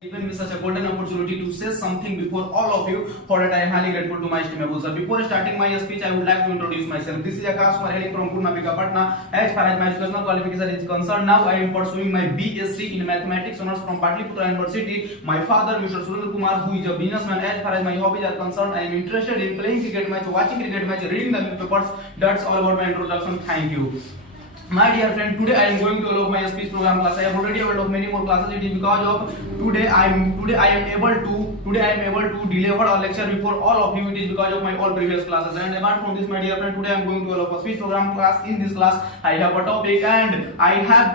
Given me such a golden opportunity to say something before all of you. For that I am highly grateful to my estimable sir. Before starting my speech, I would like to introduce myself. This is Akash Kumar hailing from Purna Patna. As far as my educational qualification is concerned, now I am pursuing my BSc in Mathematics honors from Patliputra University. My father, Mr. Surendra Kumar, who is a businessman. As far as my hobbies are concerned, I am interested in playing cricket match, watching cricket match, reading the newspapers. That's all about my introduction. Thank you. My dear friend, today I am going to allow my speech program class. I have already availed of many more classes. It is because of today I am able to deliver a lecture before all of you. It is because of my all previous classes. And apart from this, my dear friend, today I am going to allow a speech program class. In this class, I have a topic and I have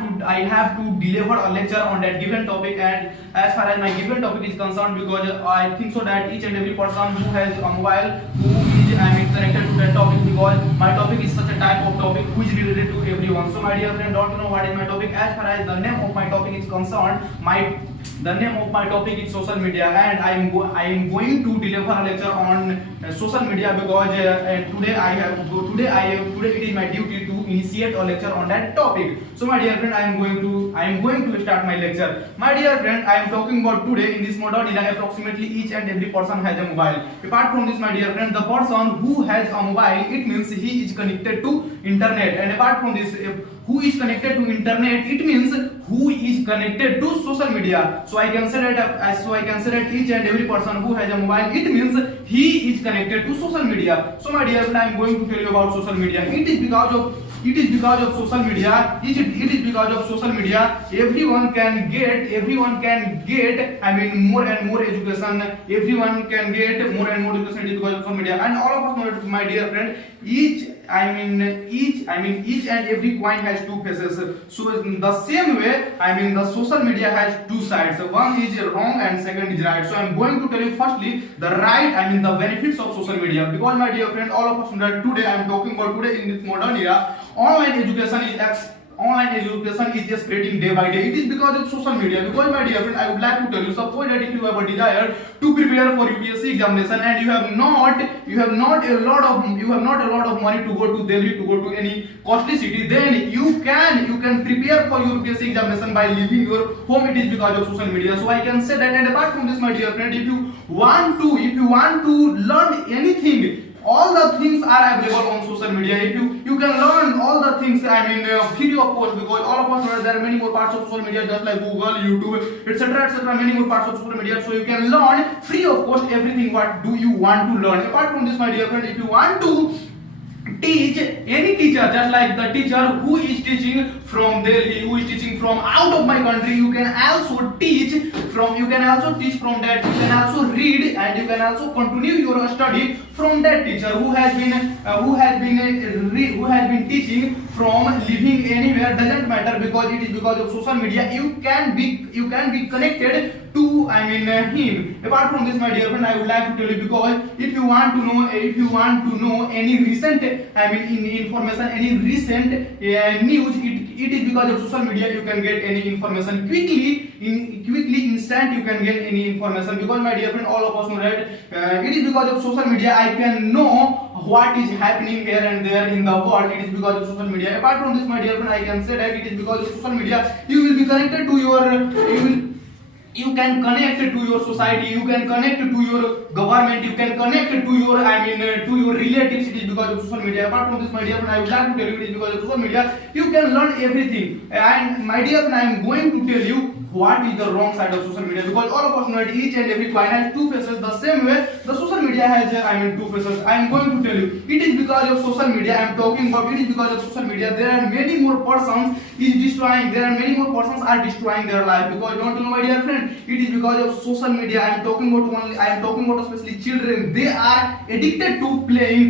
to deliver a lecture on that given topic. And as far as my given topic is concerned, because I think so that each and every person who has a mobile connected to that topic, because my topic is such a type of topic which is related to everyone. So my dear friend, don't you know what is my topic? As far as the name of my topic is concerned, the name of my topic is social media, and I am going to deliver a lecture on social media because today it is my duty to initiate a lecture on that topic. So my dear friend, I am going to start my lecture. My dear friend, I am talking about today in this modern era, approximately each and every person has a mobile. Apart from this, my dear friend, the person who has a mobile, it means he is connected to internet. And apart from this, who is connected to internet, it means who is connected to social media. So I can say that each and every person who has a mobile, it means he is connected to social media. So my dear friend, I am going to tell you about social media. It is because of social media. It is because of social media. Everyone can get more and more education. Everyone can get more and more education. It is because of social media. And all of us know, my dear friend, each and every coin has two faces. So in the same way, the social media has two sides. One is wrong and second is right. So I am going to tell you firstly the right, the benefits of social media. Because my dear friend, all of us know that today I am talking about today in this modern era, online education is spreading day by day. It is because of social media. Because my dear friend, I would like to tell you, suppose that if you have a desire to prepare for UPSC examination and you have not a lot of money to go to Delhi, to go to any costly city, then you can prepare for your UPSC examination by leaving your home. It is because of social media. So I can say that. And apart from this, my dear friend, if you want to learn anything, all the things are available on social media. If you can learn all the things, free of course, because all of us know there are many more parts of social media, just like Google, YouTube, etc., many more parts of social media. So you can learn free of course everything. What do you want to learn? Apart from this, my dear friend, if you want to teach any teacher, just like the teacher who is teaching from Delhi, who is teaching from out of my country, you can also teach from that. You can also read and you can also continue your study from that teacher who has been teaching from living anywhere. Doesn't matter, because it is because of social media you can be connected to him. Apart from this, my dear friend, I would like to tell you, because if you want to know any recent information, any recent news, it is because of social media you can get any information quickly, instant you can get any information. Because my dear friend, all of us know that it is because of social media I can know what is happening here and there in the world. It is because of social media. Apart from this, my dear friend, I can say that it is because of social media you will be connected to you can connect to your society, you can connect to your government, you can connect to your to your relatives. It is because of social media. Apart from this, my dear friend, I would like to tell you, it is because of social media you can learn everything. And my dear friend, I am going to tell you what is the wrong side of social media, because all of us know that each and every coin has two faces. The same way the social media has two faces. I am going to tell you, it is because of social media I am talking about. It is because of social media there are many more persons are destroying their life. Because don't you know, my dear friend, it is because of social media I am talking about especially children. They are addicted to playing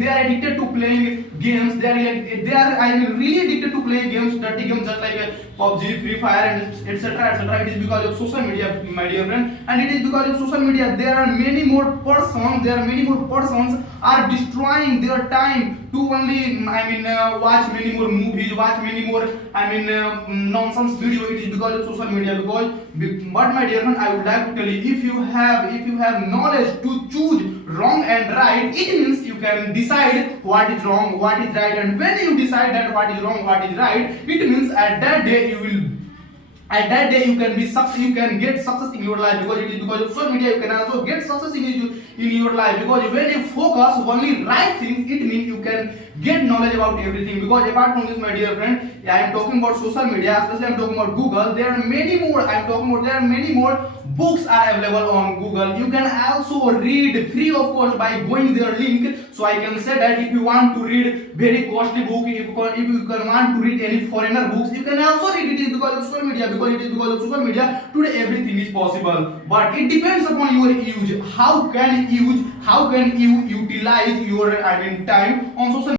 games. They are really addicted to playing games, dirty games, just like PUBG, Free Fire, and etc. It is because of social media, my dear friend. And it is because of social media there are many more persons are destroying their time to only watch many more movies, watch many more nonsense video. It is because of social media. But my dear friend, I would like to tell you, if you have knowledge to choose wrong and right, it means you can decide what is wrong, what is right. And when you decide that what is wrong, what is right, it means at that day you will at that day you can be success, you can get success in your life, because it is because of social media you can also get success in your life, because when you focus only right things, it means you can get knowledge about everything. Because apart from this, my dear friend, I am talking about social media, especially I am talking about Google. There are many more, I am talking about there are many more books are available on Google. You can also read free of course by going their link. So I can say that if you want to read very costly book, if you can want to read any foreigner books, you can also read it because of social media, because it is because of social media today everything is possible. But it depends upon your use. How can you utilize your time on social media.